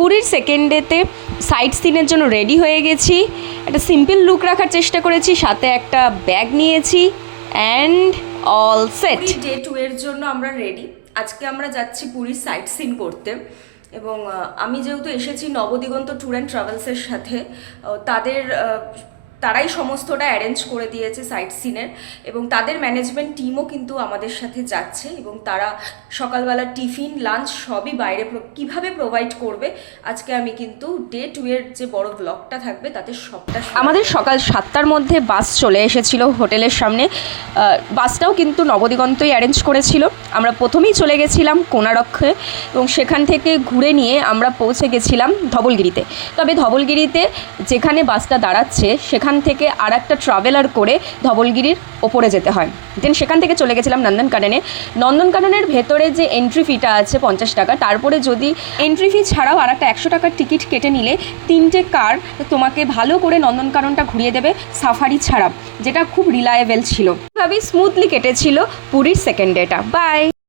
পুরীর সেকেন্ড ডেতে সাইট সিনের জন্য রেডি হয়ে গেছি। একটা সিম্পল লুক রাখার চেষ্টা করেছি, সাথে একটা ব্যাগ নিয়েছি অ্যান্ড অল সেট। ডে 2 এর জন্য আমরা রেডি। আজকে আমরা যাচ্ছি পুরীর সাইট সিন করতে এবং আমি যেহেতু এসেছি নবদিগন্ত ট্যুর অ্যান্ড ট্রাভেলসের সাথে, তারাই সমস্তটা অ্যারেঞ্জ করে দিয়েছে সাইট সিনের এবং তাদের ম্যানেজমেন্ট টিমও কিন্তু আমাদের সাথে যাচ্ছে এবং তারা সকালবেলা টিফিন লাঞ্চ সবই বাইরে কীভাবে প্রোভাইড করবে আজকে আমি কিন্তু ডে 2 এর যে বড় ব্লগটা থাকবে তাতে সবটা। আমাদের সকাল 7টার মধ্যে বাস চলে এসেছিল হোটেলের সামনে। বাসটাও কিন্তু নবদিগন্তই অ্যারেঞ্জ করেছিল। আমরা প্রথমেই চলে গেছিলাম কোণারক্ষে এবং সেখান থেকে ঘুরে নিয়ে আমরা পৌঁছে গেছিলাম ধবলগিরিতে। তবে ধবলগিরিতে যেখানে বাসটা দাঁড়াচ্ছে সেখান থেকে আর একটা ট্রাভেলার করে ধবলগিরির ওপরে যেতে হয়। দেন সেখান থেকে চলে গেছিলাম নন্দনকাননে। নন্দনকাননের ভেতরে যে এন্ট্রি ফিটা আছে 50 টাকা, তারপরে যদি এন্ট্রি ফি ছাড়াও আর একটা 100 টাকার টিকিট কেটে নিলে 3টে কার তোমাকে ভালো করে নন্দনকাননটা ঘুরিয়ে দেবে সাফারি ছাড়া, যেটা খুব রিলায়েবল ছিল। ভাবে স্মুথলি কেটেছিল পুরীর সেকেন্ড ডেটা। বাই।